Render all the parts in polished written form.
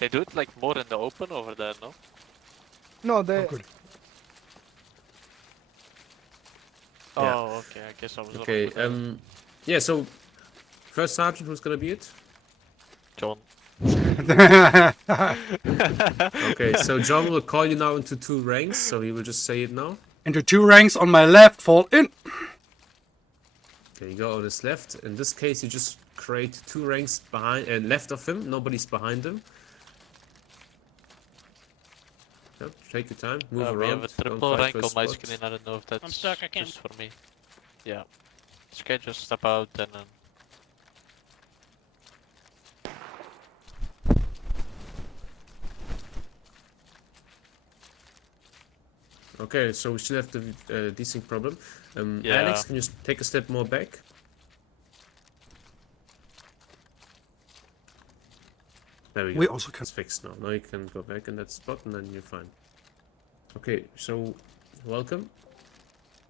They do it like more in the open over there, no? No, they. Oh, good. Yeah. Oh, okay. I guess I was wrong Okay. with that. Yeah. So first sergeant, who's gonna be it? John. Okay. So John will call you now into 2 ranks. So he will just say it now. Into 2 ranks on my left, fall in. There you go on his left. In this case, you just create 2 ranks behind and left of him. Nobody's behind him. Yep, take your time, move We around. have a don't triple fight rank for a on my spot. screen. I don't know if that's I'm stuck, I can't. just for me. Yeah. It's okay, just step out and then. Okay, so we still have the desync problem. Yeah. Alex, can you take a step more back? There we go. We also can. It's fixed now. Now you can go back in that spot and then you're fine. Okay, so welcome.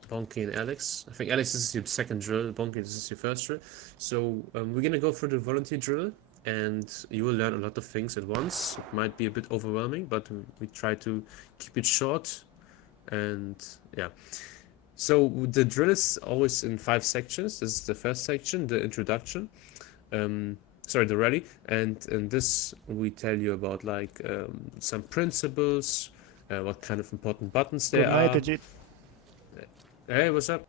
Bonky and Alex. I think Alex, this is your second drill. Bonky, this is your first drill. So we're gonna go through the volunteer drill and you will learn a lot of things at once. It might be a bit overwhelming, but we try to keep it short. And yeah. So the drill is always in 5 sections. This is the first section, the introduction. Sorry, the rally. And in this we tell you about like some principles, what kind of important buttons there are. Digit. Hey, what's up?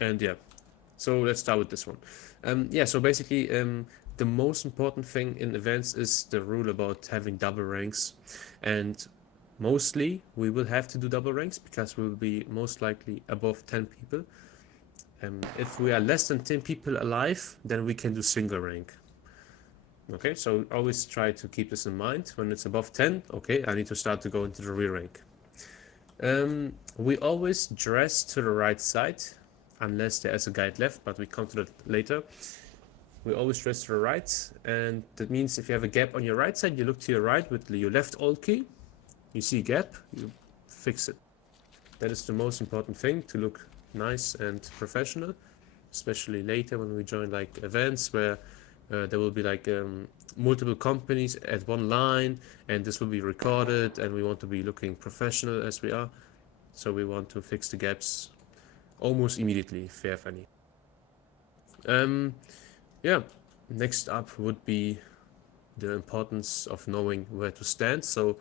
And yeah, so let's start with this one. Yeah, so basically the most important thing in events is the rule about having double ranks. And mostly we will have to do double ranks because we will be most likely above 10 people. If we are less than 10 people alive, then we can do single rank. Okay, so always try to keep this in mind. When it's above 10, okay, I need to start to go into the rear rank. We always dress to the right side, unless there is a guide left, but we come to that later. We always dress to the right, and that means if you have a gap on your right side, you look to your right with your left alt key. You see a gap, you fix it. That is the most important thing, to look nice and professional, especially later when we join like events where there will be like multiple companies at one line, and this will be recorded, and we want to be looking professional as we are, so we want to fix the gaps almost immediately if we have any. Yeah, next up would be the importance of knowing where to stand. So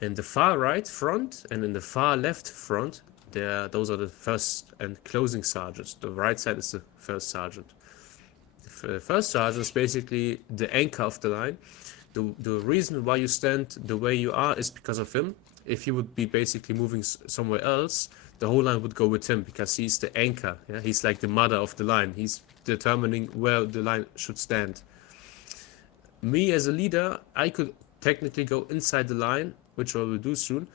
in the far right front and in the far left front, those are the first and closing sergeants. The right side is the first sergeant. The first sergeant is basically the anchor of the line. The reason why you stand the way you are is because of him. If you would be basically moving somewhere else, the whole line would go with him because he's the anchor. Yeah? He's like the mother of the line. He's determining where the line should stand. Me as a leader, I could technically go inside the line, which I will do soon,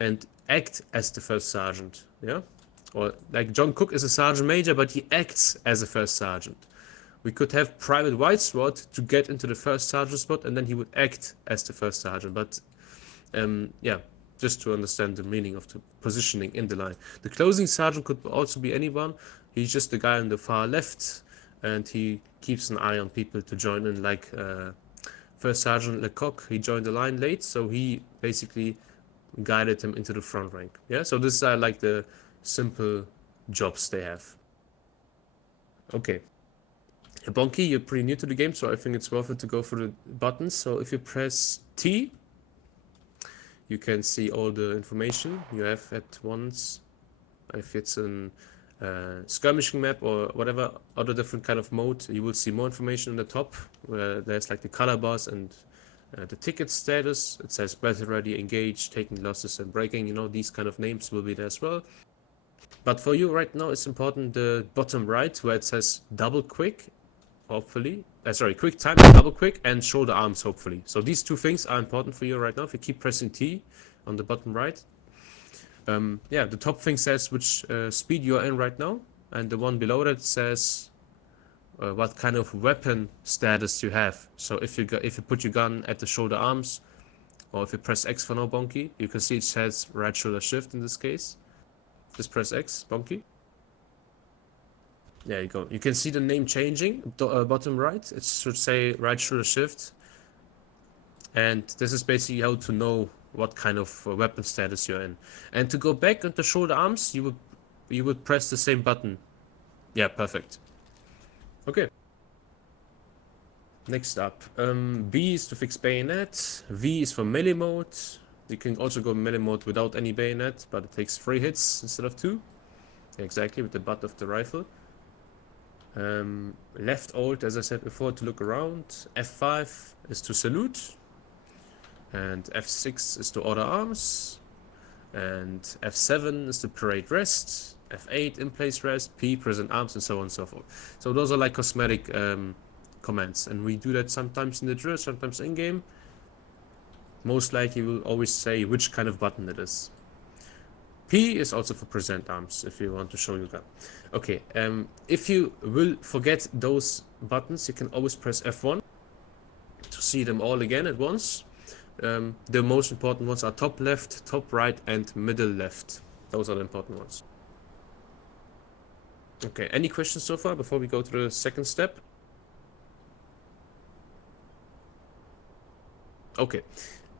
and act as the first sergeant. Yeah, or like John Cook is a sergeant major, but he acts as a first sergeant. We could have Private Whitesword to get into the first sergeant spot, and then he would act as the first sergeant. But yeah, just to understand the meaning of the positioning in the line. The closing sergeant could also be anyone. He's just the guy on the far left, and he keeps an eye on people to join in, like First Sergeant Lecoq. He joined the line late, so he basically guided him into the front rank. Yeah, so this are like the simple jobs they have. Okay. Bonky, you're pretty new to the game, so I think it's worth it to go through the buttons. So if you press T, you can see all the information you have at once. If it's an skirmishing map or whatever other different kind of mode, you will see more information on the top, where there's like the color bars and the ticket status. It says battle ready, engage, taking losses and breaking, you know, these kind of names will be there as well. But for you right now, it's important the bottom right, where it says double quick, hopefully. Sorry, quick time, double quick, and shoulder arms, hopefully. So these 2 things are important for you right now. If you keep pressing T on the bottom right. Yeah, the top thing says which speed you are in right now, and the one below that says what kind of weapon status you have. So if you put your gun at the shoulder arms, or if you press X for no Bonky, you can see it says right shoulder shift in this case. Just press X, Bonky. There you go. You can see the name changing, bottom right. It should say right shoulder shift. And this is basically how to know what kind of weapon status you're in. And to go back into shoulder arms, you would press the same button. Yeah, perfect. Okay. Next up, B is to fix bayonet, V is for melee mode. You can also go melee mode without any bayonet, but it takes 3 hits instead of 2. Exactly, with the butt of the rifle. Left alt, as I said before, to look around. F5 is to salute. And F6 is to order arms. And F7 is to parade rest. F8 in place rest. P present arms, and so on and so forth. So those are like cosmetic commands, and we do that sometimes in the drill, sometimes in game. Most likely we'll always say which kind of button it is. P is also for present arms, if you want to show you that. Okay, if you will forget those buttons, you can always press F1 to see them all again at once. The most important ones are top left, top right, and middle left. Those are the important ones. Okay, any questions so far before we go to the second step? Okay,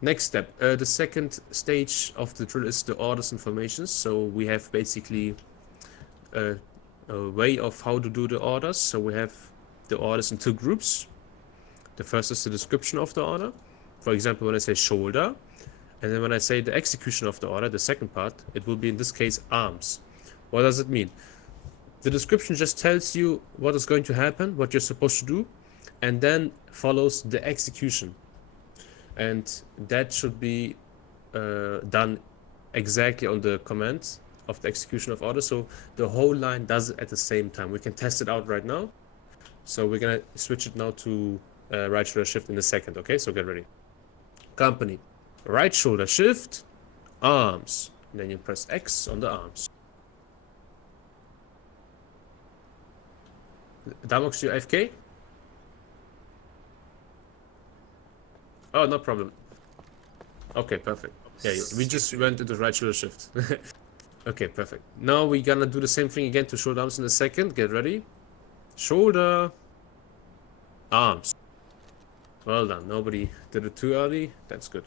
next step. The second stage of the drill is the orders and formations. So we have basically a way of how to do the orders. So we have the orders in 2 groups. The first is the description of the order. For example, when I say shoulder, and then when I say the execution of the order, the second part, it will be in this case arms. What does it mean? The description just tells you what is going to happen, what you're supposed to do, and then follows the execution. And that should be done exactly on the command of the execution of order. So the whole line does it at the same time. We can test it out right now. So we're gonna switch it now to right shoulder shift in a second. Okay, so get ready. Company, right shoulder shift, arms. And then you press X on the arms. Damox, you AFK? Oh, no problem. Okay, perfect. Yeah, we just went into right shoulder shift. Okay, perfect. Now we're gonna do the same thing again to shoulder arms in a second. Get ready. Shoulder. Arms. Well done. Nobody did it too early. That's good.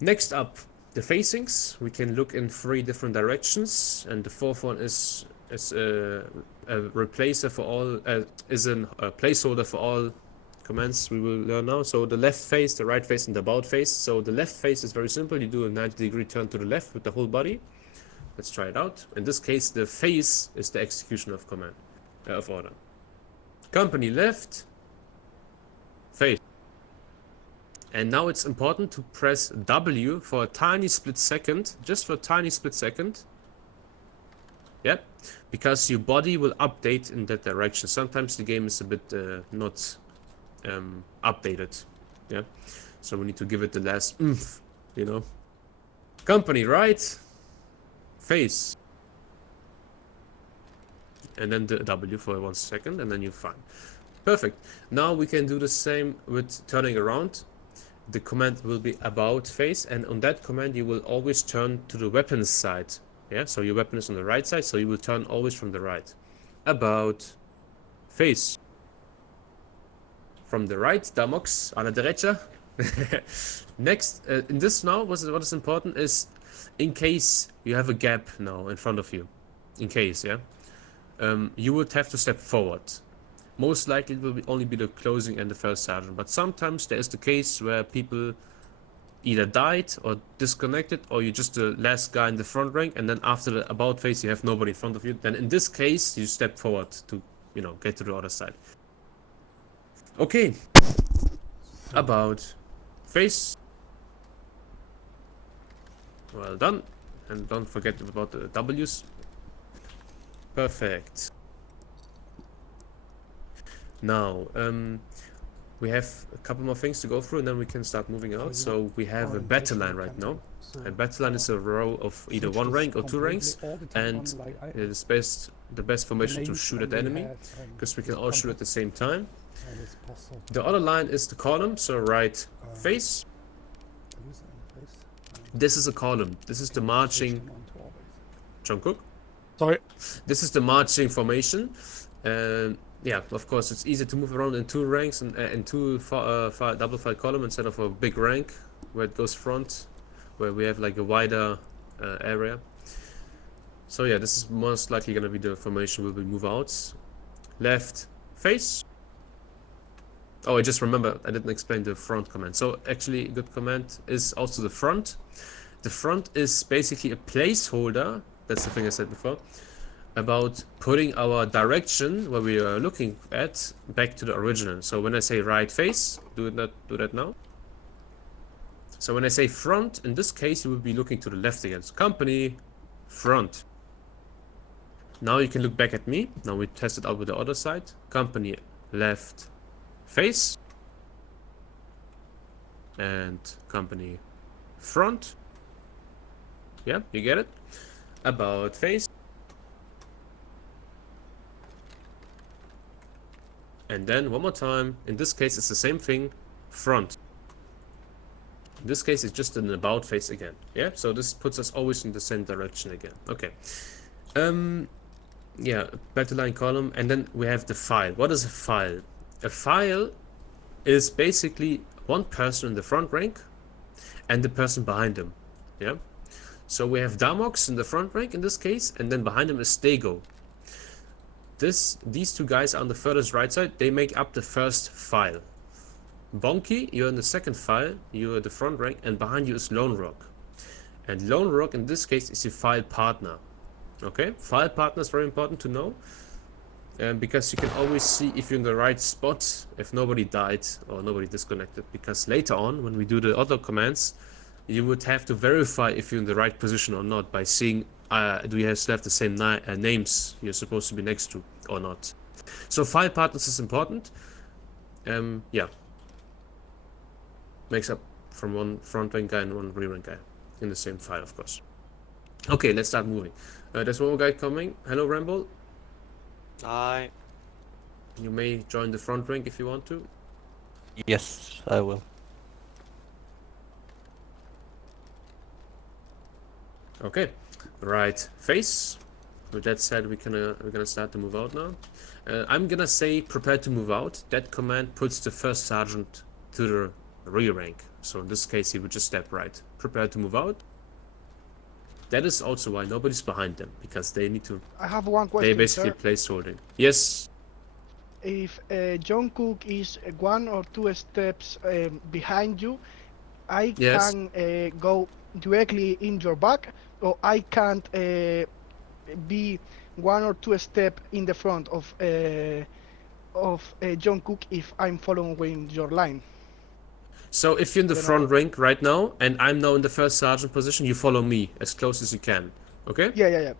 Next up, the facings. We can look in 3 different directions, and the fourth one is a replacer for all, is a placeholder for all commands we will learn now. So the left face, the right face, and the about face. So the left face is very simple. You do a 90-degree turn to the left with the whole body. Let's try it out. In this case, the face is the execution of command, of order. Company left, face. And now it's important to press W for a tiny split second, just for a tiny split second. Yep, because your body will update in that direction. Sometimes the game is a bit not updated. Yeah, so we need to give it the last oomph, you know. Company right, face, and then the W for 1 second, and then you're fine. Perfect. Now we can do the same with turning around. The command will be about face, and on that command you will always turn to the weapons side. Yeah, so your weapon is on the right side, so you will turn always from the right. About face. From the right, Damox, a la derecha. Next, in this now, what is important is, in case you have a gap now in front of you, in case, yeah, you would have to step forward. Most likely it will only be the closing and the first sergeant, but sometimes there is the case where people either died or disconnected, or you're just the last guy in the front rank, and then after the about phase you have nobody in front of you. Then in this case you step forward to, you know, get to the other side. Okay, about face. Well done, and don't forget about the W's. Perfect. Now, we have a couple more things to go through, and then we can start moving out. So we have a battle line right now. A battle line is a row of either 1 rank or 2 ranks, and it is the best formation to shoot at the enemy, because we can all shoot at the same time. The other line is the column, so right face. This is a column. This is the marching. John Cook. Sorry. This is the marching formation. yeah, of course, it's easier to move around in two ranks and in two double file column instead of a big rank where it goes front, where we have like a wider area. So yeah, this is most likely gonna be the formation where we move out. Left face. Oh, I just remember I didn't explain the front command. So actually, a good command is also the front. The front is basically a placeholder. That's the thing I said before. About putting our direction where we are looking at back to the original. So when I say right face, do that now. So when I say front, in this case you will be looking to the left again. So company, front. Now you can look back at me. Now we test it out with the other side. Company, left, face. And company, front. Yeah, you get it? About face. And then one more time. In this case, it's the same thing. Front. In this case, it's just an about face again. Yeah, so this puts us always in the same direction again. Okay. Yeah, battle line column, and then we have the file. What is a file? A file is basically one person in the front rank and the person behind them. Yeah. So we have Damox in the front rank in this case, and then behind him is Stego. These two guys are on the furthest right side. They make up the first file. Bonky, you're in the second file. You're at the front rank, and behind you is Lone Rock. And Lone Rock in this case is your file partner. Okay, file partner is very important to know, because you can always see if you're in the right spot, if nobody died or nobody disconnected. Because later on, when we do the other commands, you would have to verify if you're in the right position or not by seeing do you have the same names you're supposed to be next to or not. So file partners is important. Yeah, makes up from one front rank guy and one rear rank guy in the same file, of course. Okay, let's start moving. There's one more guy coming. Hello, Ramble. Hi. You may join the front rank if you want to. Yes, I will. Okay, right face. With that said, we're gonna start to move out now. I'm gonna say prepare to move out. That command puts the first sergeant to the rear rank. So in this case, he would just step right. Prepare to move out. That is also why nobody's behind them, because they need to. I have one They question, basically sir. placeholding. Yes. If John Cook is 1 or 2 steps behind you, I Yes. can go directly in your back, or I can't be 1 or 2 steps in the front of John Cook if I'm following your line. So if you're in the I don't front know. rank right now, and I'm now in the first sergeant position, you follow me as close as you can. Okay? Yeah.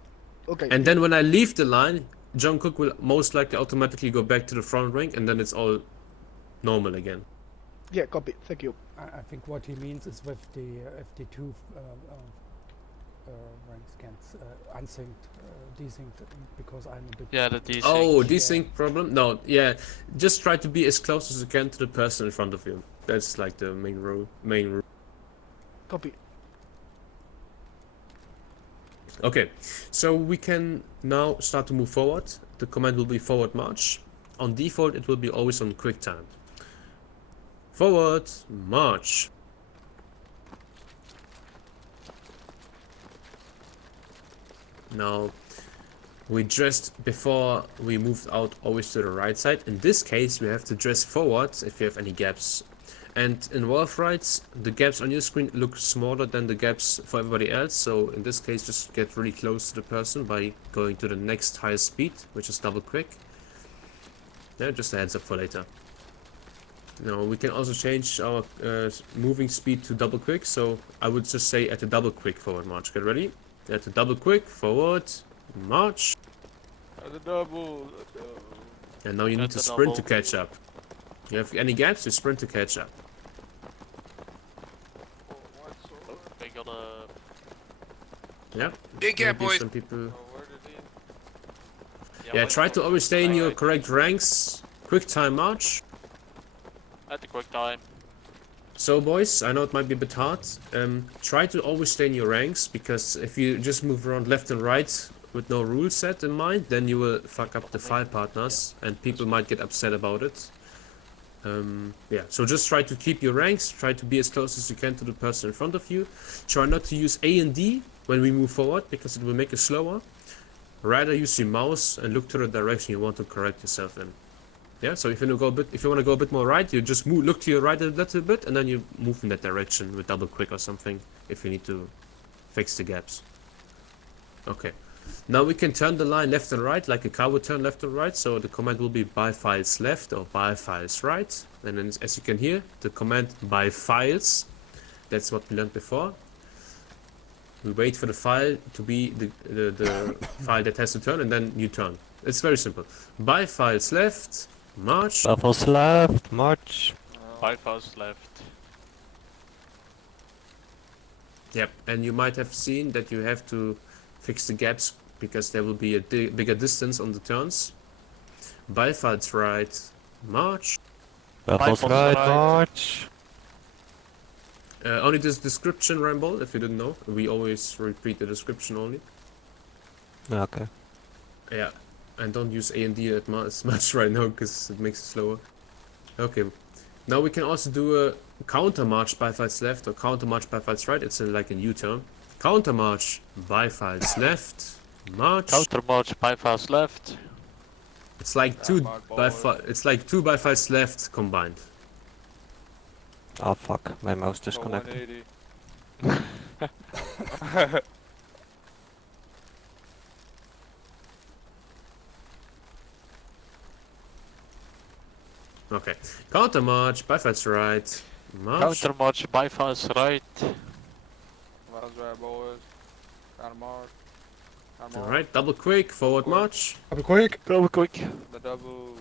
Okay. And then when I leave the line, John Cook will most likely automatically go back to the front rank, and then it's all normal again. Yeah, copy. Thank you. I think what he means is with the FD2 rank scans unsynced, desynced, because I'm a bit. Yeah, the desync. Oh, desync problem? No, yeah. Just try to be as close as you can to the person in front of you. That's like the main rule. Copy. Okay, so we can now start to move forward. The command will be forward march. On default, it will be always on quick time. Forward march. Now, we dressed before we moved out always to the right side. In this case, we have to dress forward if you have any gaps. And in Wolf Rides, the gaps on your screen look smaller than the gaps for everybody else. So in this case, just get really close to the person by going to the next highest speed, which is double quick. Yeah, just a heads up for later. Now we can also change our moving speed to double quick. So I would just say at a double quick forward march. Get ready? At a double quick forward march. At the double. And now you need At to the sprint to double. catch up. You have any gaps, you sprint to catch up. They got a. Yeah. Big gap, Maybe boys. some people. Where did he? Yeah, wait try for to it. always stay in your Right. correct ranks. Quick time march. At the quick time. So boys, I know it might be a bit hard. Try to always stay in your ranks, because if you just move around left and right, with no rule set in mind, then you will fuck up the file partners, and people might get upset about it. Yeah, so just try to keep your ranks, try to be as close as you can to the person in front of you. Try not to use A and D when we move forward, because it will make it slower. Rather use your mouse and look to the direction you want to correct yourself in. Yeah, so if you want to go a bit more right, you just look to your right a little bit, and then you move in that direction with double click or something if you need to fix the gaps. Okay. Now we can turn the line left and right like a car would turn left and right, so the command will be by files left or by files right. And then as you can hear, the command by files, that's what we learned before. We wait for the file to be the file that has to turn, and then you turn. It's very simple. By files left, march. Buffers left, march. 5 hours left. Yep, and you might have seen that you have to fix the gaps because there will be a bigger distance on the turns. By files right, march. Buffers right, march. Only this description, Ramble, if you didn't know. We always repeat the description only. Okay. Yeah, and don't use A and D as much right now because it makes it slower. Okay, now we can also do a counter march by files left or counter march by files right. It's like a U-turn. Counter march by files left, march. Counter march, 5 hours left. It's like two by files left combined. Oh fuck, my mouse disconnected. 180. Okay, counter march by files right, march. Counter march, 5 hours right. Miles right, boys. Counter march. Counter march. Alright, double quick, forward march. Double quick. Double quick. The double.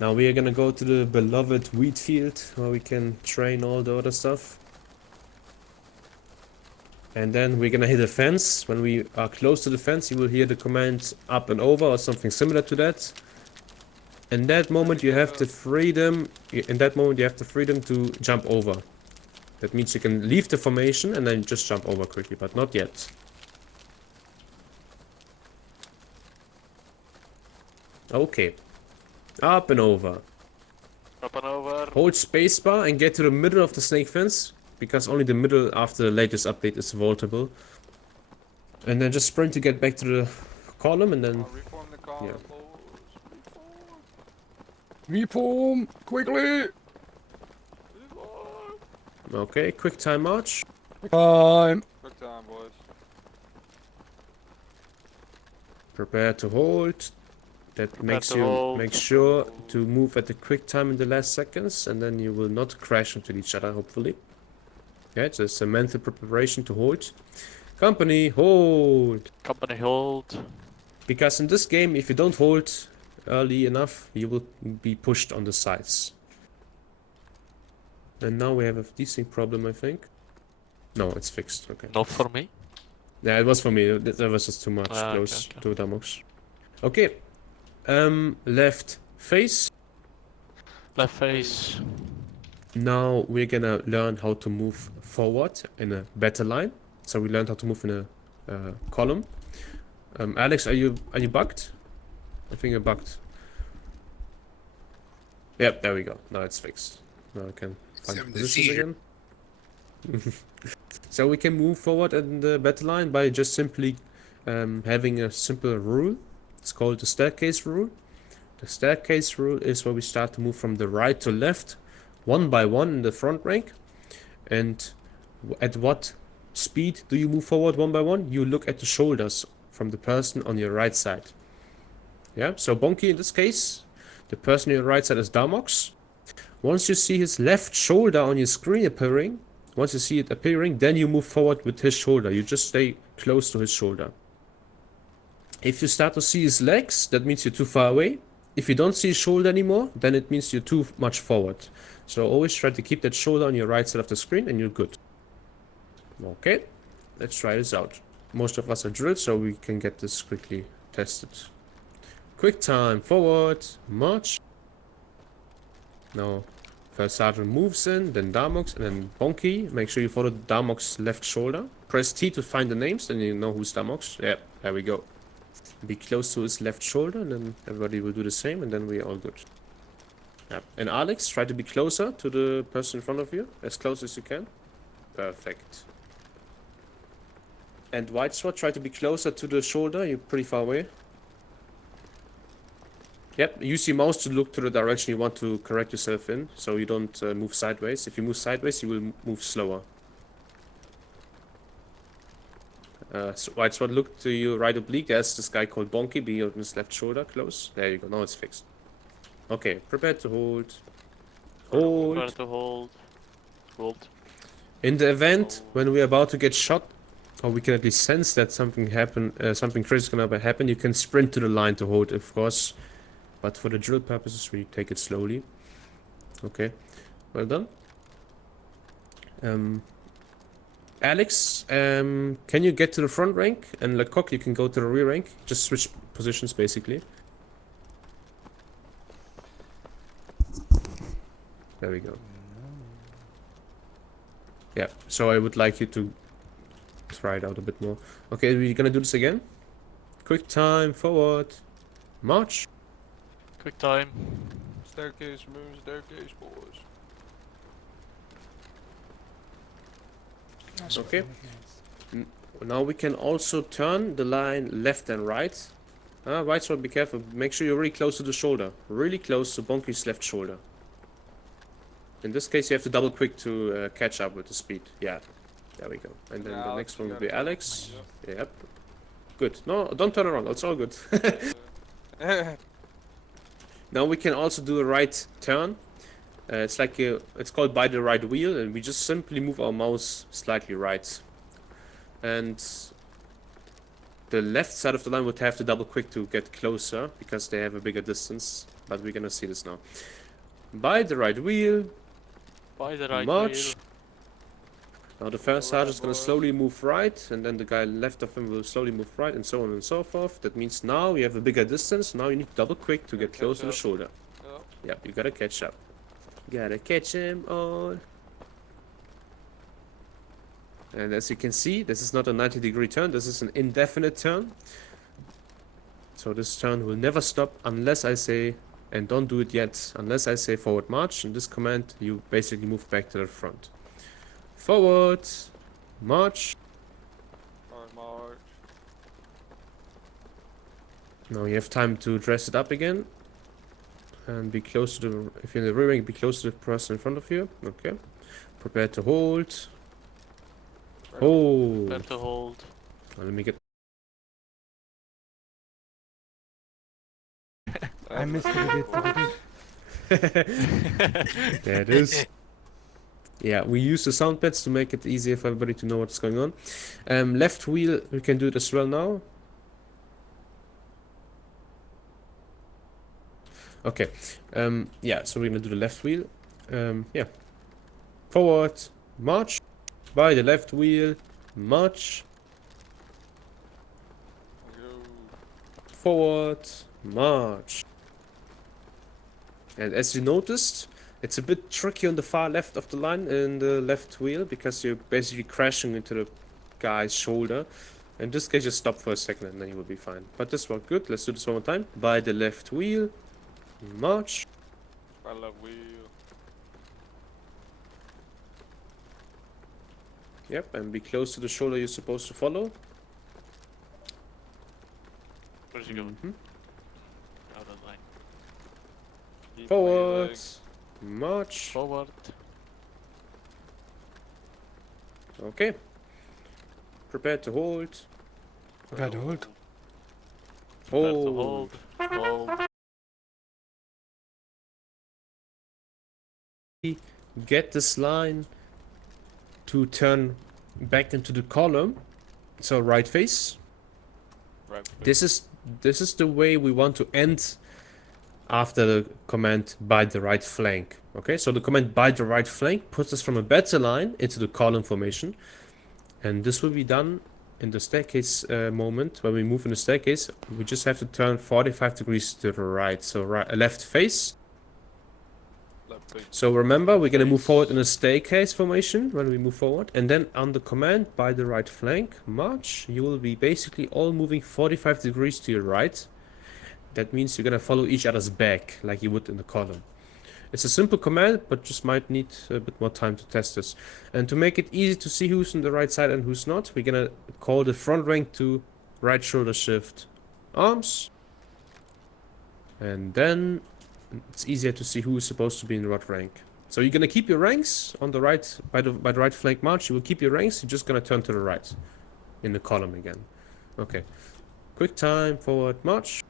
Now we are gonna go to the beloved wheat field where we can train all the other stuff. And then we're gonna hit a fence. When we are close to the fence, you will hear the command up and over or something similar to that. In that moment you have the freedom to jump over. That means you can leave the formation and then just jump over quickly, but not yet. Okay. Up and over. Up and over. Hold spacebar and get to the middle of the snake fence, because only the middle after the latest update is vaultable. And then just sprint to get back to the column, and then Reform the column, yeah. boys. Reform quickly. okay, quick time march. Time. Quick time, boys. Prepare to hold. That Prepare makes to you hold. make sure to move at the quick time in the last seconds, and then you will not crash into each other, hopefully. Yeah, it's just a mental preparation to hold. Company, hold! Company hold. Because in this game, if you don't hold early enough, you will be pushed on the sides. And now we have a decent problem, I think. No, it's fixed, okay. Not for me. Yeah, it was for me, that was just too much Ah, close okay. to Damos. Okay. Left face. Left face. Now we're gonna learn how to move forward in a better line. So we learned how to move in a column. Alex, are you bugged? I think you're bugged. Yep, there we go. Now it's fixed. Now I can find the positions again. So we can move forward in the better line by just simply having a simple rule. It's called the staircase rule. The staircase rule is where we start to move from the right to left, one by one in the front rank. And at what speed do you move forward one by one? You look at the shoulders from the person on your right side. Yeah, so Bonky in this case, the person on your right side is Damox. Once you see his left shoulder on your screen appearing, then you move forward with his shoulder. You just stay close to his shoulder. If you start to see his legs, that means you're too far away. If you don't see his shoulder anymore, then it means you're too much forward. So always try to keep that shoulder on your right side of the screen and you're good. Okay, let's try this out. Most of us are drilled, so we can get this quickly tested. Quick time, forward, march. Now First sergeant moves in, then Darmox, and then Bonky. Make sure you follow Darmox's left shoulder. Press T to find the names, then you know who's Darmox. Yeah, there we go. Be close to his left shoulder, and then everybody will do the same, and then we're all good. Yeah. And Alex, try to be closer to the person in front of you, as close as you can. Perfect. And White Sword, try to be closer to the shoulder. You're pretty far away. Yep, use your mouse to look to the direction you want to correct yourself in, so you don't move sideways. If you move sideways, you will move slower. So White Sword, look to your right oblique. There's this guy called Bonky, be on his left shoulder, close. There you go, now it's fixed. Okay, prepare to hold. Prepare Hold. to hold. Hold. In the event when we're about to get shot, or we can at least sense that something something crazy is gonna happen, you can sprint to the line to hold, of course. But for the drill purposes, we take it slowly. Okay, well done. Alex, can you get to the front rank? And Lecoq, you can go to the rear rank. Just switch positions, basically. There we go. Yeah, so I would like you to try it out a bit more. Okay, we're gonna do this again. Quick time, forward, march. Quick time. Staircase, remove staircase, boys. Nice. Okay. Nice. Now we can also turn the line left and right. Right sword, be careful. Make sure you're really close to the shoulder. Really close to Bonky's left shoulder. In this case, you have to double quick to catch up with the speed. Yeah, there we go. And then Yeah, the Alex, next one you will be gotta turn. Alex. Yep. Good. No, don't turn around. It's all good. Now we can also do a right turn. It's like it's called by the right wheel, and we just simply move our mouse slightly right. And the left side of the line would have to double quick to get closer because they have a bigger distance. But we're gonna see this now. By the right wheel. By the right March. wheel. Now the first Alright, sergeant's gonna boys. slowly move right, and then the guy left of him will slowly move right, and so on and so forth. That means now you have a bigger distance. Now you need to double quick to Gotta get close catch to the up. shoulder. Yep. Yep, you gotta catch up. Gotta catch him all. And as you can see, this is not a 90-degree turn. This is an indefinite turn. So this turn will never stop unless I say, and don't do it yet, unless I say forward march. In this command, you basically move back to the front. Forward, march. Alright, march. Now you have time to dress it up again. And be close to the, if you're in the rear rank, be close to the person in front of you. Okay. Prepare to hold. Hold. Prepare to hold. Let me get. I missed it. There it is. Yeah, we use the sound pads to make it easier for everybody to know what's going on. Left wheel, we can do it as well now. Okay. Yeah, so we're gonna do the left wheel. Yeah. Forward, march. By the left wheel, march. Go. Forward, march. And as you noticed, it's a bit tricky on the far left of the line in the left wheel because you're basically crashing into the guy's shoulder. In this case, just stop for a second and then you will be fine. But this worked good. Let's do this one more time. By the left wheel, march. I love wheel. Yep, and be close to the shoulder you're supposed to follow. Where's he going? Mhm. Out of line. Keep Forward, legs. march. Forward. Okay. Prepare to hold. Prepare to hold. Prepare to Hold. hold. Hold. Get this line to turn back into the column. So right face. Right. This is the way we want to end after the command by the right flank. Okay, so the command by the right flank puts us from a better line into the column formation. And this will be done in the staircase moment. When we move in the staircase, we just have to turn 45 degrees to the right. So left face. That big So remember, we're gonna move face. forward in a staircase formation when we move forward, and then on the command by the right flank, march, you will be basically all moving 45 degrees to your right. That means you're gonna follow each other's back, like you would in the column. It's a simple command, but just might need a bit more time to test this. And to make it easy to see who's on the right side and who's not, we're gonna call the front rank to right shoulder shift arms. And then it's easier to see who is supposed to be in what rank. So you're gonna keep your ranks on the right, by the right flank march. You will keep your ranks. You're just gonna turn to the right, in the column again. Okay. Quick time forward march.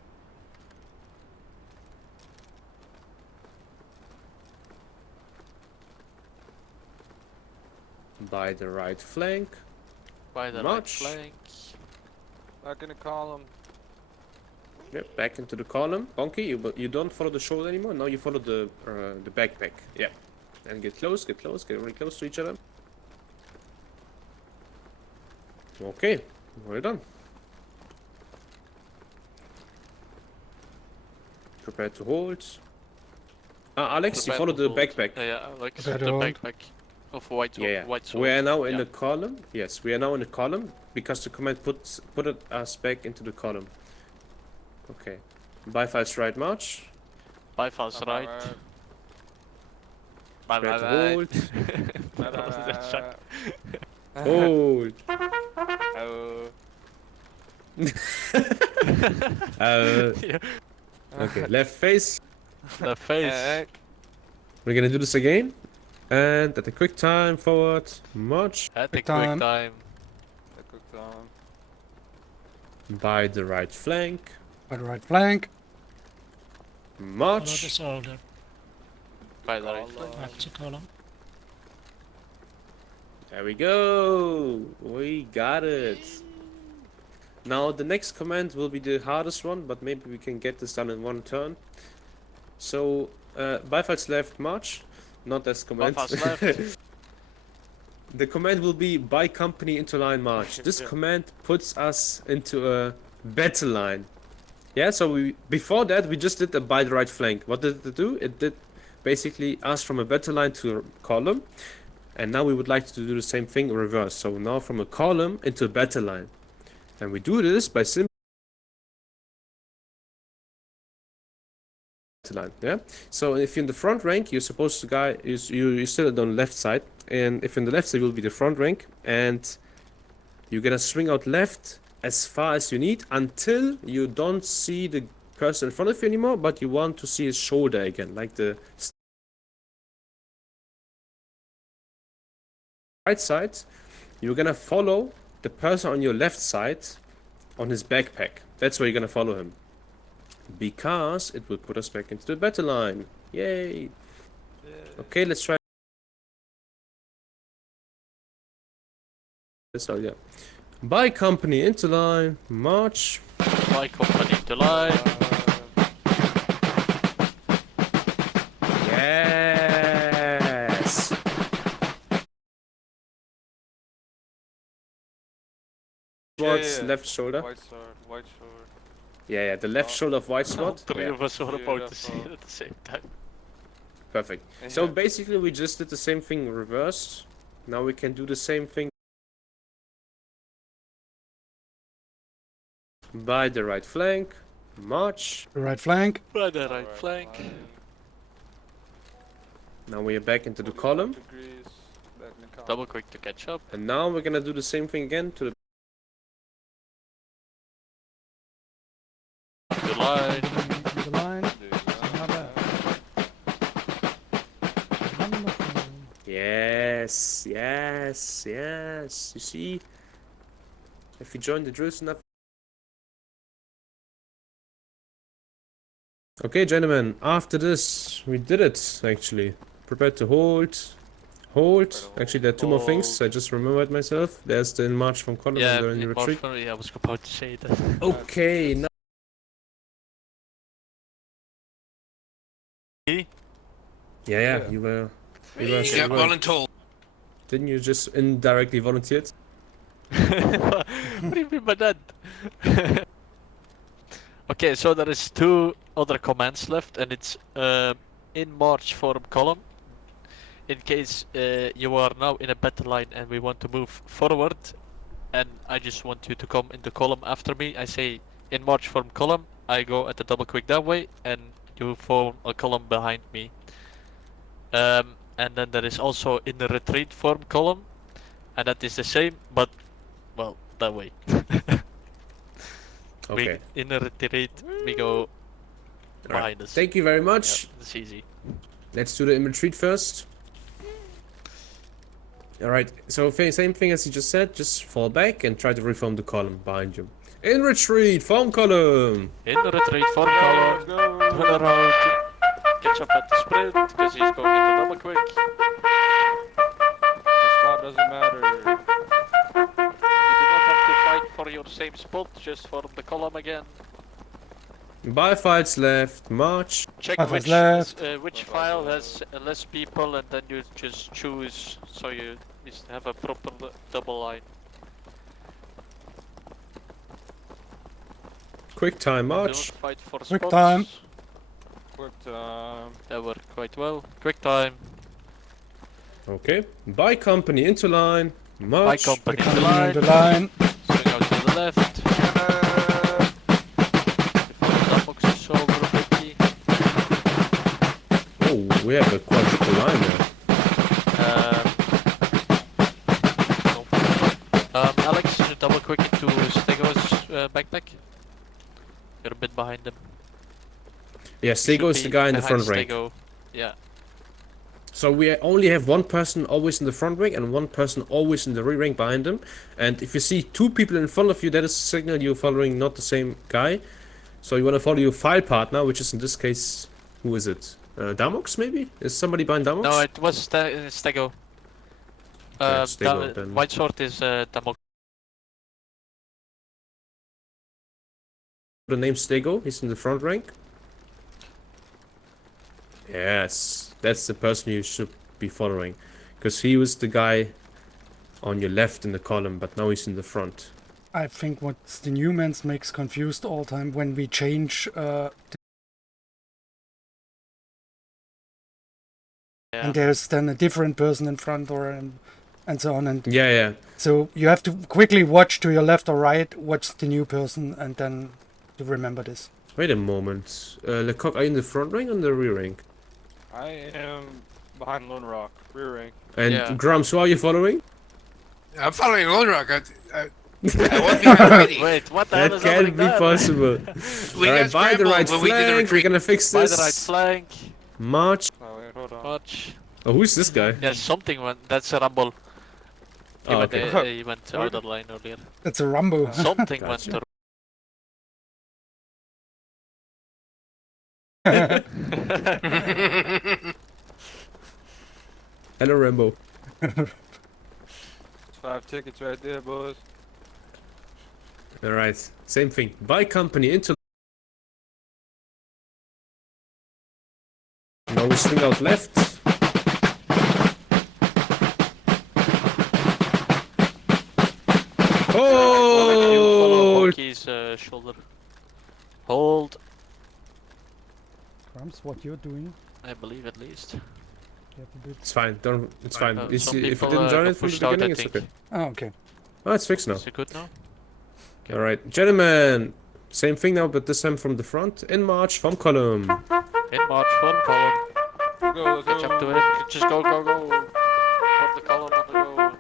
By the right flank. By the right March. flank. Back in the column. Yep, back into the column. Bonky, you don't follow the shoulder anymore. Now you follow the backpack. Yeah. And get close, get really close to each other. Okay, well done. Prepare to hold. Alex, you follow the backpack. Yeah, like Prepare the to hold. backpack of white sword. Yeah, White sword. we are now in Yeah. the column. Yes, we are now in the column because the command put us back into the column. Okay. Bypass right march. Bypass right. Bye Prepare bye to bye. hold. That was the shot. Hold. Oh. Yeah. Okay, left face. The face. We're gonna do this again. And at a quick time forward, march At the Quick quick time. time. That cooked on. by the right flank, By the right flank. Follow the march. soldier. By the right flank. Back to column. There we go. We got it. Now the next command will be the hardest one, but maybe we can get this done in one turn. So, Bypass left march, not as command. Bypass left. The command will be by company into line march. This Yeah. command puts us into a battle line. Yeah, so before that we just did a by the right flank. What did it do? It did basically us from a battle line to a column. And now we would like to do the same thing in reverse. So now from a column into a battle line. And we do this by simply line, yeah. So if you're in the front rank, you're supposed to you're still on the left side, and if you're on the left side, you'll be the front rank, and you're gonna swing out left as far as you need until you don't see the person in front of you anymore, but you want to see his shoulder again, like the right side. You're gonna follow the person on your left side on his backpack. That's where you're gonna follow him. Because it will put us back into the battle line. Yay! Okay, let's try this out, yeah. By company into line, march. My company to line. Yes! Towards yeah. left shoulder. White sword, white sword. Yeah, the left shoulder of white All sword. three Yeah, of us were about to see Beautiful. it at the same time. perfect. So Yeah. basically we just did the same thing reversed. Now we can do the same thing by the right flank, march. The right flank. By the right flank. Now we are back into the column. Degrees, back in the column. Double quick to catch up. And now we're gonna do the same thing again to the The line. The line. Do Another. Wonderful. yes, yes, yes. You see, if you join the drills enough. Okay, gentlemen. After this, we did it actually. Prepared to hold. Hold. Actually, there are two more things. I just remembered myself. There's the in march from column Yeah, and the in retreat. yeah, I was about to say that. Okay, now. Yeah, you were. You got voluntold. Didn't you just indirectly volunteered? What do you mean by that? Okay, so there is two other commands left, and it's in march form column. In case you are now in a battle line and we want to move forward, and I just want you to come in the column after me, I say in march form column, I go at the double quick that way, and you form a column behind me. And then there is also in the retreat form column, and that is the same, but well, that way. Okay. In the retreat, we go behind us. Thank you very much. Yeah, it's easy. Let's do the in retreat first. Alright, so same thing as you just said, just fall back and try to reform the column behind you. In retreat, form column! In the retreat form column, turn around, catch up at the sprint, because he's going into double quick. The spot doesn't matter. You do not have to fight for your same spot, just form the column again. Buy files left, march. Check Five which left. which file has less people, and then you just choose, so you just have a proper double line. Quick time, Don't march. fight for Quick spots. time. Quick time. That worked quite well. Quick time. Okay. Buy company into line, My march. company in the Coming line. in the line. Swing out to the left. Before the box is over, Vicky. Oh, we have a quadruple line there. Alex, you double quick into Stego's backpack. You're a bit behind him. Yeah, Stego is the guy in the front rank. Stego. Yeah. So we only have one person always in the front rank and one person always in the rear rank behind them. And if you see two people in front of you, that is a signal you're following not the same guy. So you want to follow your file partner, which is in this case, who is it? Damox maybe? Is somebody behind Damox? No, it was Stego. Stego, then. White sword is Damok. The name Stego, he's in the front rank. Yes, that's the person you should be following. Because he was the guy on your left in the column, but now he's in the front. I think what the Newmans makes confused all time when we change Yeah. and there's then a different person in front or and so on, and Yeah. so you have to quickly watch to your left or right, watch the new person, and then to remember this. Wait a moment. Lecoq, are you in the front rank or in the rear rank? I am behind Lone Rock, rear rank. And Yeah. Grams, who are you following? I'm following Lone Rock. I won't be ready. Wait, what the hell That is can't happening be there? possible. We Alright, got by the scrambled right when we did the flank, we're retreat. gonna fix By this. the right flank. March. Oh wait, hold on. Watch. Oh, who's this guy? Yeah, something went. That's a rumble. He Oh, went, okay. he went out of line earlier. That's a Rumbo. Something went Gotcha. to. Hello, Rambo. 5 tickets right there, boys. Alright, same thing. Buy company into. Now we swing out left. Oh! Hockey's shoulder. Hold. Grams, what you're doing? I believe at least. You have a bit. It's fine. Don't. It's fine. Some If you people, didn't join got it from the pushed out, I beginning, it's think. okay. Oh, okay. Oh, it's fixed now. Is it good now? All right, gentlemen. Same thing now, but this time from the front. In march, from column. In march, form column. Go, Catch up to him. Just go. Form the column on the go.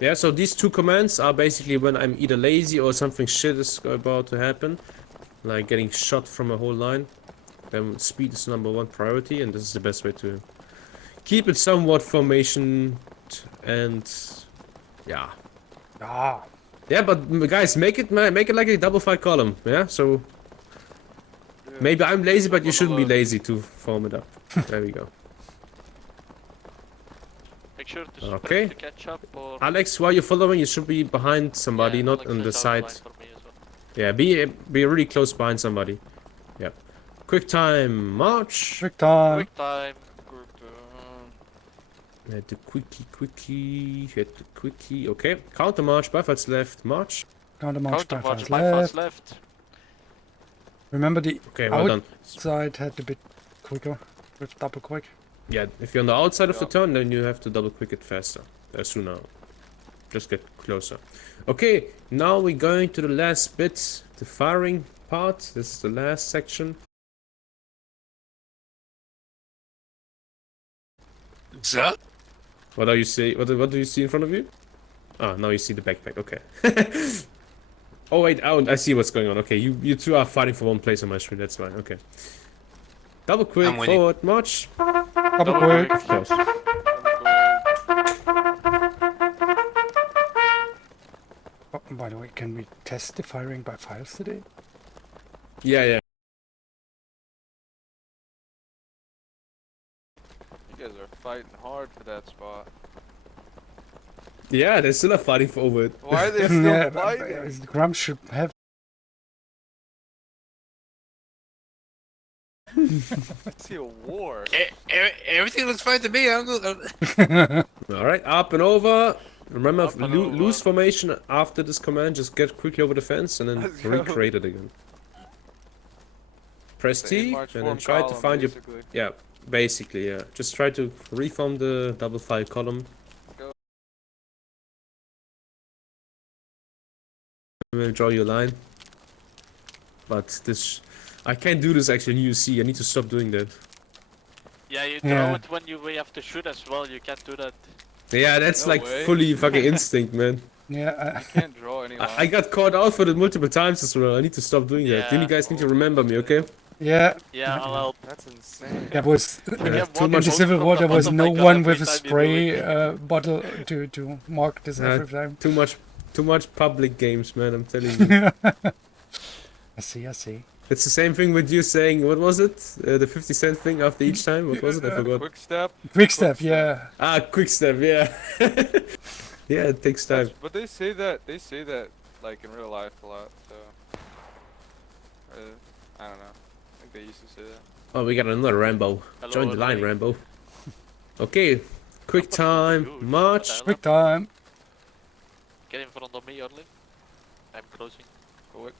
Yeah, so these two commands are basically when I'm either lazy or something shit is about to happen, like getting shot from a whole line. Then speed is #1 priority, and this is the best way to keep it somewhat formation and yeah. Ah, Yeah, but guys, make it like a double fight column. Yeah, so maybe I'm lazy, but you shouldn't be lazy to form it up. There we go. Make sure to sprint Okay. to catch up or... Alex, while you're following, you should be behind somebody, Yeah, not Alex on the is out of side. line for me as well. Yeah, be really close behind somebody. Yep. Quick time, march. quick time. Quick time. Hit the quickie. Hit the quickie. Okay. Counter march. Buffets left. March. Counter march, Counter march, by by fast fast left. left. Remember the Okay, well done. outside had a bit quicker with double quick. Yeah, if you're on the outside of the turn, then you have to double quick it faster. Sooner. Just get closer. Okay, now we're going to the last bit, the firing part. This is the last section. So, What are you see? What do you see in front of you? Ah, now you see the backpack. Okay. Oh wait, oh, I see what's going on. Okay, you two are fighting for one place on my screen. That's fine. Okay. Double quick, I'm winning. forward, march. Double quick. Of course. Oh, by the way, can we test the firing by files today? Yeah, yeah. You guys are fighting hard for that spot. Yeah, they still are fighting for over it. Why are they still Yeah, fighting? Grumps should have. I see a war. everything looks fine to me. I'm good. All right, up and over. Remember, Up and over. lose formation after this command. Just get quickly over the fence and then Let's go. recreate it again. Press The T march and then form try to column, find your. basically. Yeah, basically, yeah. Just try to reform the double file column. Go. I'm gonna draw you a line. But this, I can't do this actually in UC. I need to stop doing that. Yeah, you throw it when we have to shoot as well. You can't do that. Yeah, that's No like way. fully fucking instinct, man. Yeah, I can't draw any lines. I got caught out for it multiple times as well. I need to stop doing that. You Yeah. guys need to remember me, okay? yeah. Yeah, I'll help. That's insane. There was Yeah, too in much the Civil from War. the There was bottom no like that one every with a time you do spray it. bottle to mark this every time. Too much public games, man. I'm telling you. I see. It's the same thing with you saying, what was it? The 50-cent thing after each time? What was it? I forgot. Quick step. Quick step, yeah. Ah, quick step, yeah. Yeah, it takes time. But they say that like in real life a lot. So I don't know. I think they used to say that. Oh, we got another Rambo. Hello, Join the line, everybody. Rambo. Okay, quick time, Huge. march. Quick time. Get in front of me, Orlin. I'm closing. Quick.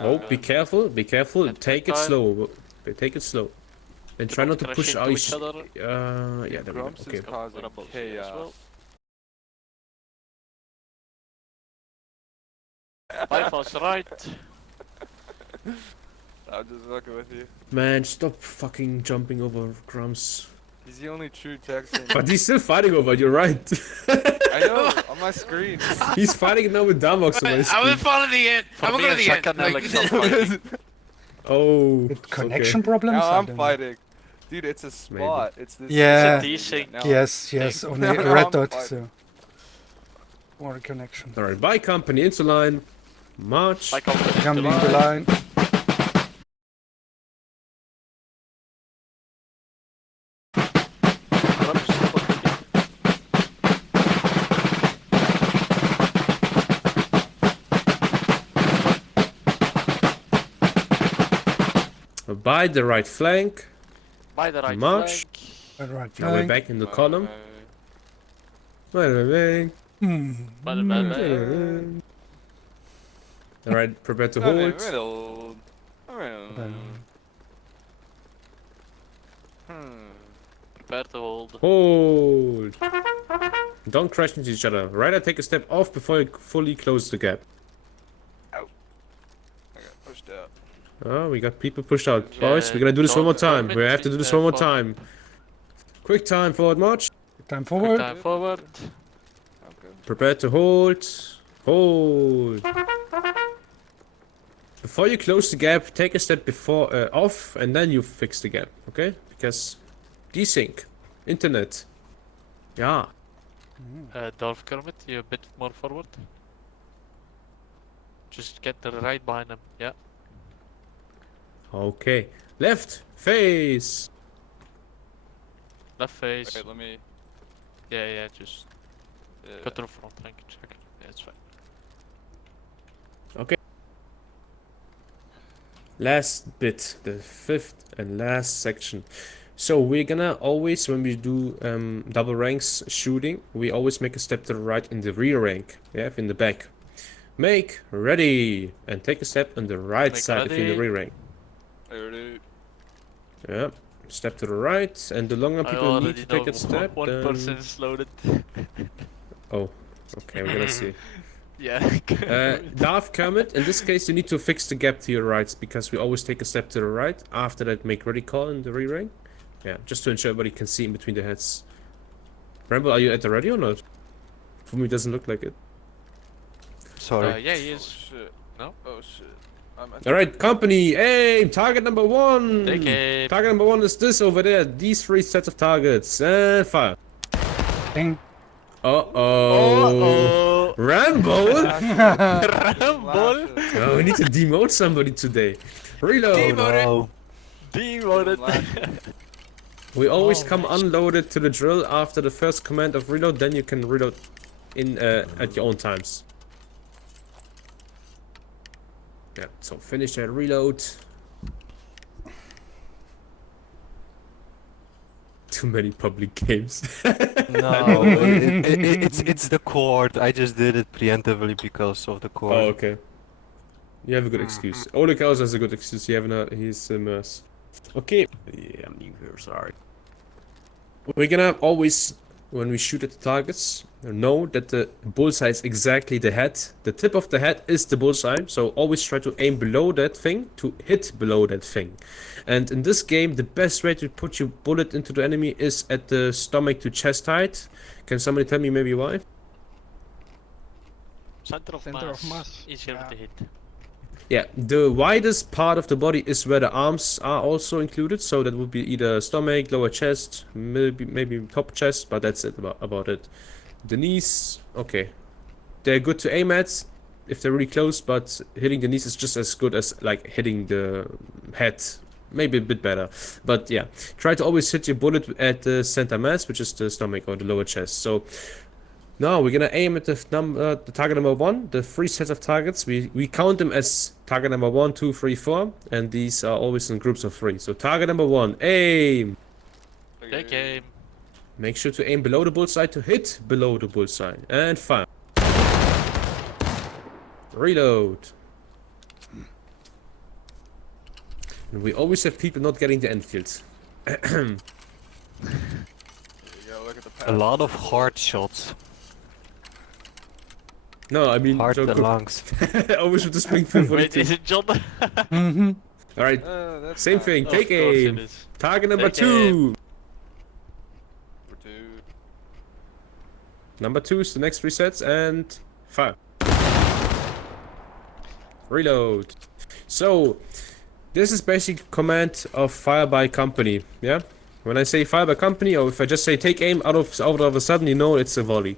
Oh, be careful, be careful. And Take it time. slow. Take it slow. And try not to Crash push into out. each other. Yeah, there we go. Grumps Okay. is causing Rumbles here as chaos. well. Bypass right. I'm just fucking with you. Man, stop fucking jumping over crumbs. He's the only true Texan. But he's still fighting over it, you're right. I know, on my screen. He's fighting it now with Damox on my I was screen. following the end. For I'm me going to and the end. Shaka Like, Alex are fighting. Oh. Connection okay. problems? Now I I'm don't know. fighting. Dude, it's a spot. It's this. Yeah. It's a desync. Now- Yes, only Now a red I'm dot, fighting. so. Or a connection. Alright, by company into line. March. I come into Coming into line. line. Grumps, what we do? By the right flank. By the right March. flank. Right Now we're flank. back in the column. By the way. By the back. Alright, prepare to Hold. hold. Prepare to hold. Hold. Don't crash into each other. Rather take a step off before you fully close the gap. I got pushed out. Oh, we got people pushed out. Boys, we're gonna do this one more time. We have to do this one more time. Quick time, forward march. Time Quick forward. time forward. Okay. Prepare to hold. Hold. Before you close the gap, take a step before off, and then you fix the gap, okay? Because desync, internet. Yeah. Dolph Kermit, you a bit more forward. Just get the right behind him. Yeah. Okay. Left face. Left face. Wait, let me. Yeah, just Yeah. cut to the front. Thank you, check. Yeah, it's fine. Last bit, the fifth and last section. So we're gonna always, when we do double ranks shooting, we always make a step to the right in the rear rank. Yeah, in the back. Make ready and take a step on the right Make side if you're in the ready. rear rank. Ready. Yeah. Step to the right, and the longer I people need already to take know a step, one then... person is loaded. Oh, okay, we're gonna see. Yeah. Darth Kermit, in this case you need to fix the gap to your right, because we always take a step to the right. After that, make ready call in the re-rank. Yeah, just to ensure everybody can see in between the heads. Rambo, are you at the ready or not? For me, it doesn't look like it. Sorry. Yeah, he Oh is. shit. No? Oh shit. I'm at Alright, company, aim! Target number 1! Take aim. Target number 1 is this over there. These 3 sets of targets. And fire. Ding. Uh-oh. Oh, Rambo? Rambo. Oh, we need to demote somebody today. Reload. No. Demoted. We always Oh, come nice. unloaded to the drill after the first command of reload, then you can reload in at your own times. Yeah, so finish that reload. Too many public games. No, it's the cord. I just did it preemptively because of the cord. Oh, okay. You have a good excuse. Oleg also has a good excuse. He's immersed. Okay. Yeah, I'm here, sorry. We're gonna always, when we shoot at the targets, know that the bullseye is exactly the head. The tip of the head is the bullseye, so always try to aim below that thing to hit below that thing. And in this game, the best way to put your bullet into the enemy is at the stomach to chest height. Can somebody tell me maybe why? Center of Center of mass. mass, Easier yeah. to hit. Yeah, the widest part of the body is where the arms are also included, so that would be either stomach, lower chest, maybe top chest, but that's it about it. The knees, okay. They're good to aim at if they're really close, but hitting the knees is just as good as like hitting the head. Maybe a bit better, but yeah. Try to always hit your bullet at the center mass, which is the stomach or the lower chest. So now we're gonna aim at the target number 1. The 3 sets of targets. We count them as target number 1, 2, 3, 4, and these are always in groups of 3. So target number 1, aim. Take aim. Make sure to aim below the bullseye to hit below the bullseye, and fire. Reload. And we always have people not getting the Enfield. You gotta look at the A lot of hard shots. No, I mean, Hard Joe the Cook. lungs. Always with the Springfield Wait, 42. is it John? Mm-hmm. Alright, That's same not thing. Of Take course it aim. is. Target number Take aim. 2. for two. Number 2 is the next 3 sets, and fire. Reload. So, this is basic command of fire by company, yeah? When I say fire by company, or if I just say take aim, out of a sudden you know it's a volley.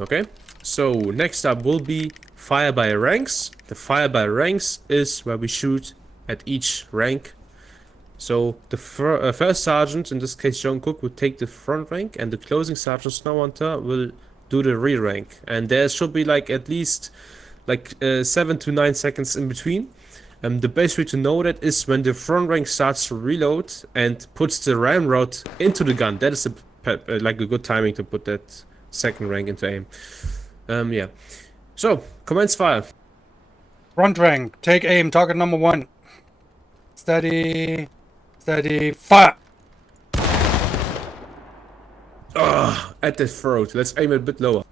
Okay? So, next up will be fire by ranks. The fire by ranks is where we shoot at each rank. So, the first sergeant, in this case John Cook, would take the front rank, and the closing sergeant Snow Hunter will do the rear rank. And there should be like at least like 7 to 9 seconds in between. The best way to know that is when the front rank starts to reload and puts the ramrod into the gun. That is like a good timing to put that second rank into aim. Yeah. So, commence fire. Front rank. Take aim. Target number 1. Steady. Steady. Fire. At the throat. Let's aim it a bit lower.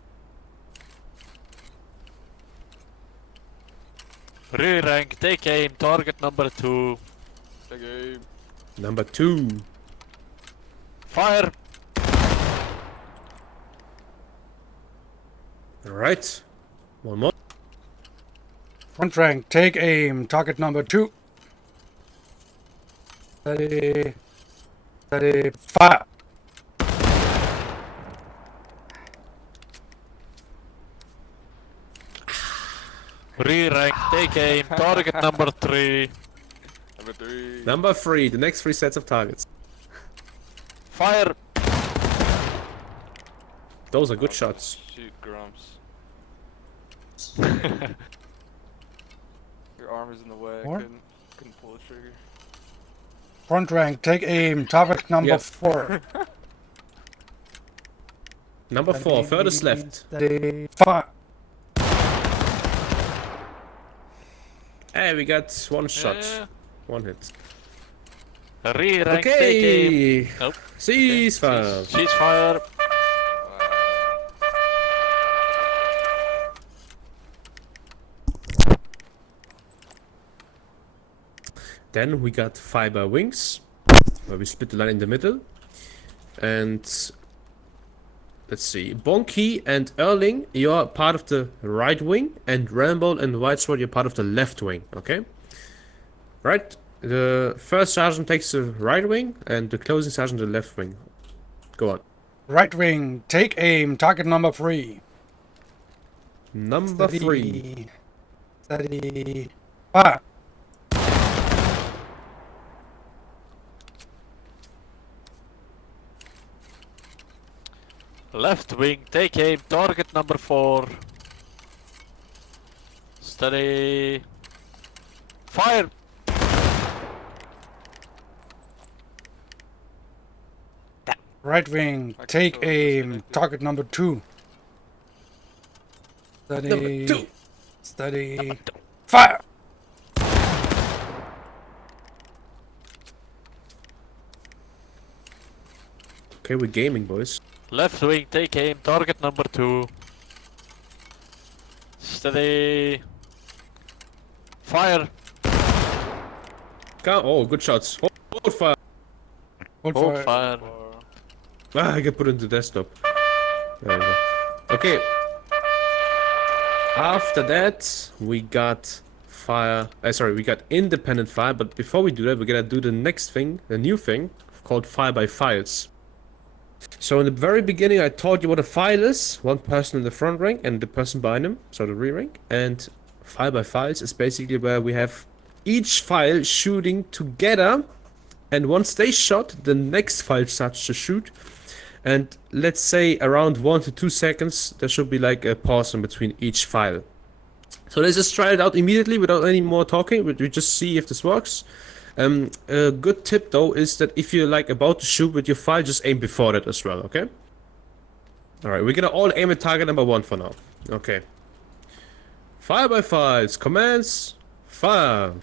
Rear rank, take aim, target number 2. Take aim. Number 2. Fire! Alright. One more. Front rank. Take aim. Target number 2. Steady. Steady. Fire. Rear rank, take aim, target number 3. Number 3. Number 3. The next 3 sets of targets. Fire! Those are good shots. Shoot, Grumps. Your arm is in the way. I More? couldn't pull the trigger. Front rank. Take aim. Target number Yep. 4. Number 4. Furthest left. Steady. Fire. Hey, we got one shot. Yeah. One hit. Re-rank, take aim. Okay. Nope. Ceasefire. Ceasefire. Then we got fiber wings, where we split the line in the middle. And let's see, Bonky and Erling, you're part of the right wing, and Rambo and Whitesword, you're part of the left wing. Okay. Right. The first sergeant takes the right wing, and the closing sergeant the left wing. Go on. Right wing, take aim. Target number 3. Number 3. Steady. Fire. Left wing, take aim. Target number 4. Steady. Fire. Right wing, I take control aim. disconnected. Target number 2. Steady. Number 2. Steady. Fire. Okay, we're gaming, boys. Left wing, take aim. Target number 2. Steady. Fire. Oh, good shots. Hold fire. Hold Hold fire. fire. Ah, I get put into desktop. There we go. Okay. After that, we got fire. Sorry, we got independent fire. But before we do that, we're gonna do the next thing, the new thing called fire by files. So in the very beginning, I taught you what a file is. One person in the front rank and the person behind him, so the rear rank. And file by files is basically where we have each file shooting together. And once they shot, the next file starts to shoot. And let's say around 1 to 2 seconds, there should be like a pause in between each file. So let's just try it out immediately without any more talking. We just see if this works. A good tip though is that if you're like about to shoot with your file, just aim before that as well, okay? Alright, we're gonna all aim at target number 1 for now. Okay. Fire by files, commands, fire.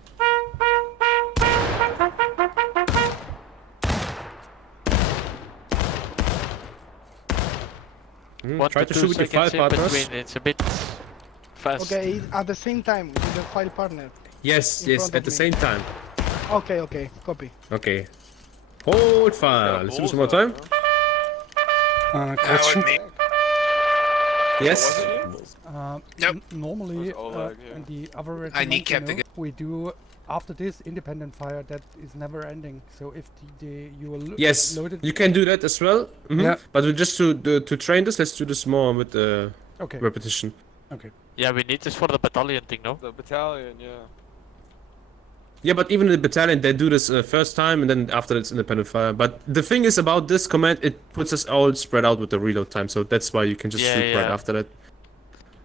Try to shoot with your file partners. Between. It's a bit fast. Okay, at the same time with the file partner. Yes, In yes, front at of the me. same time. Okay, okay, copy. Okay. Hold fire. Let's do this one more time. Question. me. Yes. Nope. Was Normally, Oleg, yeah. in the other I regiment, kneecapped again. we do after this independent fire that is never ending. So if you are Yes, loaded, you can do that as well. Mhm. Yeah. But we just to train this, let's do this more with okay, repetition. okay. Yeah, we need this for the battalion thing, no? The battalion, yeah. Yeah, but even in the battalion, they do this first time, and then after it's independent fire. But the thing is about this command, it puts us all spread out with the reload time, so that's why you can just Yeah, shoot right yeah. after that.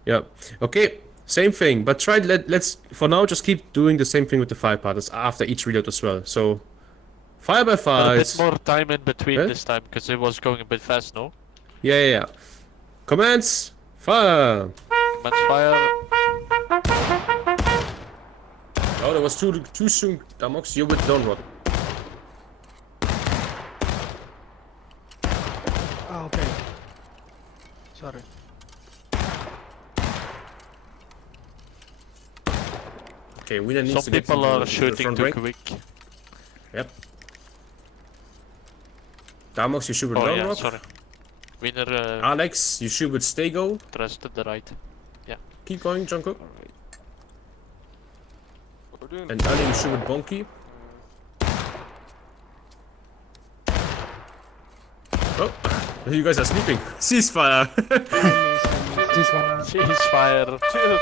Yeah. Okay. Same thing, but try let's for now just keep doing the same thing with the fire partners after each reload as well. So fire by But a bit files. more time in between Yeah? this time, because it was going a bit fast, no? Yeah. Commands. Fire. Commands fire. Oh, that was too soon, Damox. You're with Don't Rock. Ah, okay. Sorry. Okay, winner needs Some to get people to are the shooting front too rank. quick. Yep. Damox, you shoot with Oh Don't yeah, Rock. sorry. Winner Alex, you shoot with Stego. trust to the right. Keep going, Jungkook. Alright. What we're doing? And Ali, you shoot with Bonky. Oh, you guys are sleeping. Ceasefire. This one. Ceasefire. Chill.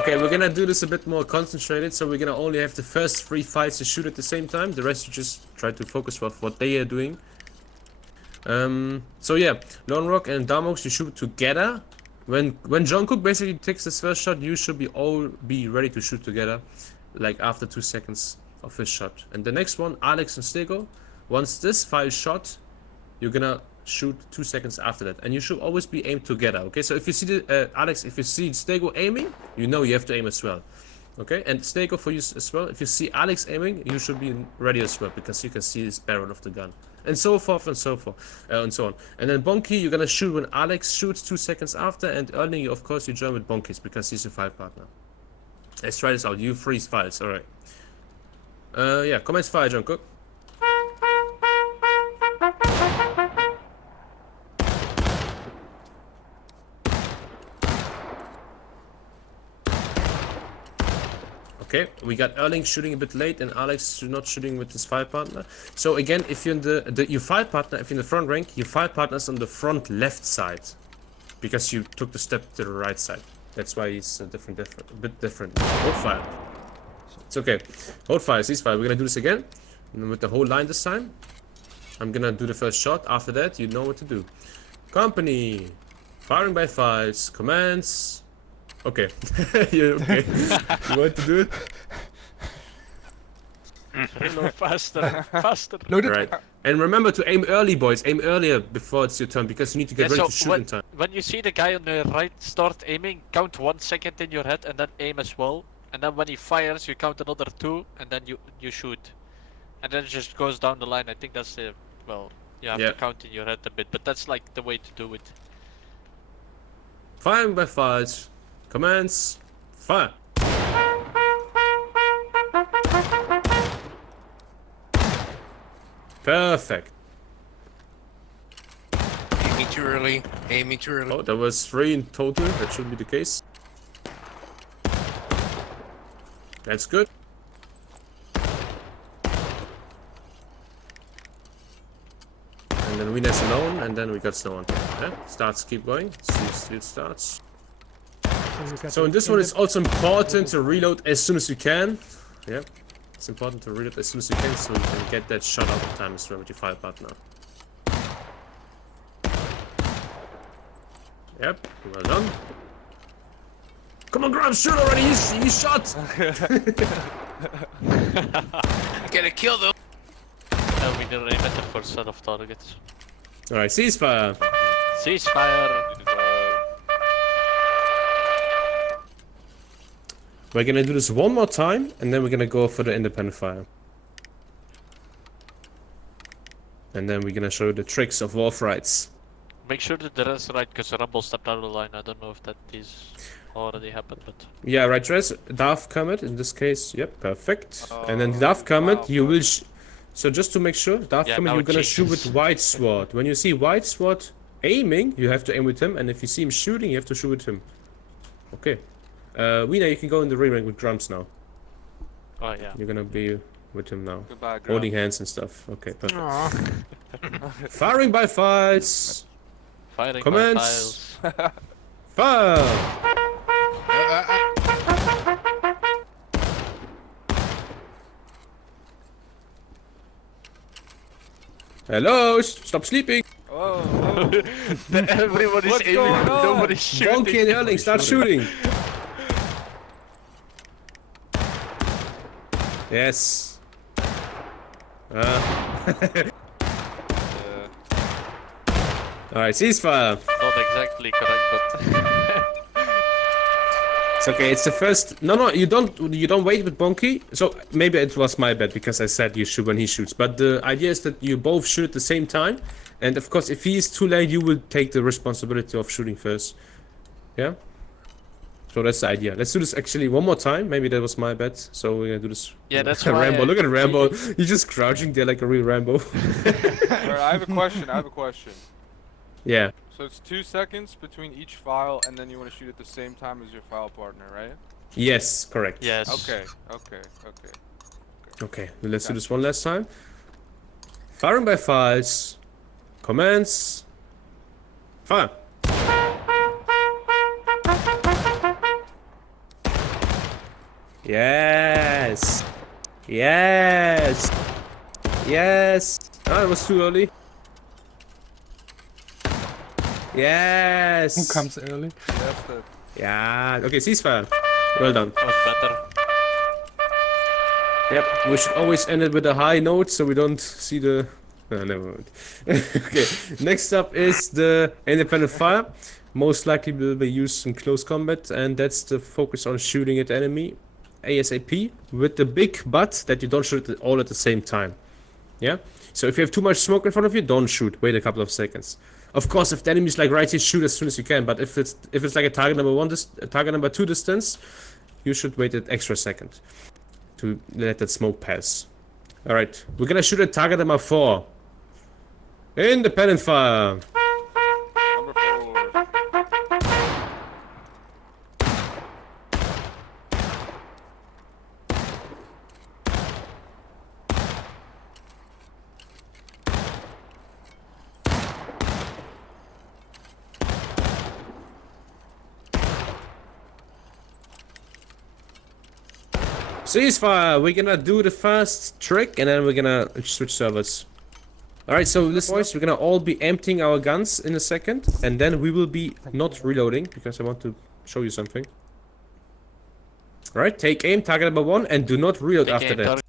Okay, we're gonna do this a bit more concentrated, so we're gonna only have the first 3 fights to shoot at the same time. The rest you just try to focus with what they are doing. So yeah, Lone Rock and Damox, you shoot together. When Jungkook basically takes his first shot, you should be ready to shoot together, like after 2 seconds of his shot. And the next one, Alex and Stego, once this file shot, you're gonna shoot 2 seconds after that, and you should always be aimed together. Okay, so if you see Alex, if you see Stego aiming, you know you have to aim as well. Okay, and Snake for you as well. If you see Alex aiming, you should be ready as well because you can see his barrel of the gun, and so forth and so forth, and so on. And then Bonky, you're gonna shoot when Alex shoots 2 seconds after, and Erling, of course, you join with Bonky's because he's your file partner. Let's try this out. You freeze files, all right? Yeah, commence fire, John Cook. Okay, we got Erling shooting a bit late and Alex not shooting with his fire partner. So again, if you're in your fire partner, if you're in the front rank, your fire partner's on the front left side, because you took the step to the right side. That's why he's a bit different. Hold fire. It's okay. Hold fire, ceasefire. We're gonna do this again, and with the whole line this time. I'm gonna do the first shot. After that, you know what to do. Company, firing by files, commands. Okay, yeah, okay. You want to do it? Reload faster, faster. Load it. Right. And remember to aim early, boys. Aim earlier before it's your turn, because you need to get ready to shoot in time. when you see the guy on the right start aiming, count 1 second in your head and then aim as well. And then when he fires, you count another 2 and then you shoot. And then it just goes down the line. I think that's the, well, you have to count in your head a bit, but that's like the way to do it. Firing by files. Commands. Fire. Perfect. Aiming too early. Aiming too early. Oh, that was 3 in total. That should be the case. That's good. And then Winners alone, and then we got Snow on top. Yeah? Starts, keep going. Still starts. So in this one, it's also important to reload as soon as you can. Yeah, it's important to reload as soon as you can, so you can get that shot out of time as well with your fire partner. Yep, well done. Come on, Graham, shoot already! He's shot! Get a kill though. Now we need a method for set of targets. Alright, ceasefire. Ceasefire. We're gonna do this one more time, and then we're gonna go for the independent fire. And then we're gonna show you the tricks of Wolf Rights. Make sure that the rest right, because Rumble stepped out of the line. I don't know if that is already happened, but... Yeah, right, Dress. Darth Comet, in this case. Yep, perfect. And then Darth Comet, you will... So just to make sure, Darth Comet, now you're it gonna changes. shoot with White Sword. When you see White Sword aiming, you have to aim with him. And if you see him shooting, you have to shoot with him. Okay. Weena, you can go in the ring with Grumps now. Oh, yeah. You're gonna be with him now. Goodbye, Grumps. Holding hands and stuff. Okay, perfect. Firing by files. Firing Commence. by files. Fire! Hello, stop sleeping. Oh, Everyone is What's aiming, going on? nobody's shooting. Bonky and Erling, start shooting. Yes. Alright, ceasefire. Not exactly correct, but... It's okay. It's the first. No, you don't wait with Bonky. So maybe it was my bad because I said you shoot when he shoots. But the idea is that you both shoot at the same time, and of course, if he is too late, you will take the responsibility of shooting first. Yeah. So that's the idea. Let's do this actually one more time. Maybe that was my bad. So we're gonna do this. Yeah, that's why Rambo. I- Look at Rambo. He's just crouching there like a real Rambo. alright, I have a question. I have a question. Yeah. So it's 2 seconds between each file, and then you want to shoot at the same time as your file partner, right? Yes. Correct. Yes. Okay. Okay. Let's do this one last time. Firing by files. Commands. Fire. Yes. Yes. Yes. Ah, it was too early. Yes. Who comes early? That's the. Yeah. Okay, ceasefire. Well done. Was better. Yep. We should always end it with a high note so we don't see the... No, never mind. Okay. Next up is the independent fire. Most likely will be used in close combat, and that's the focus on shooting at enemy. ASAP with the big but that you don't shoot it all at the same time. Yeah? So if you have too much smoke in front of you, don't shoot. Wait a couple of seconds. Of course, if the enemy's like right here, shoot as soon as you can. But if it's like a target number 1, target number 2 distance, you should wait an extra second to let that smoke pass. All right, we're gonna shoot at target number 4. Independent fire. Number 4. Ceasefire. We're gonna do the first trick and then we're gonna switch servers. Alright, so listen boys, we're gonna all be emptying our guns in a second and then we will be not reloading because I want to show you something. Alright, take aim, target number 1 and do not reload Take after aim, that.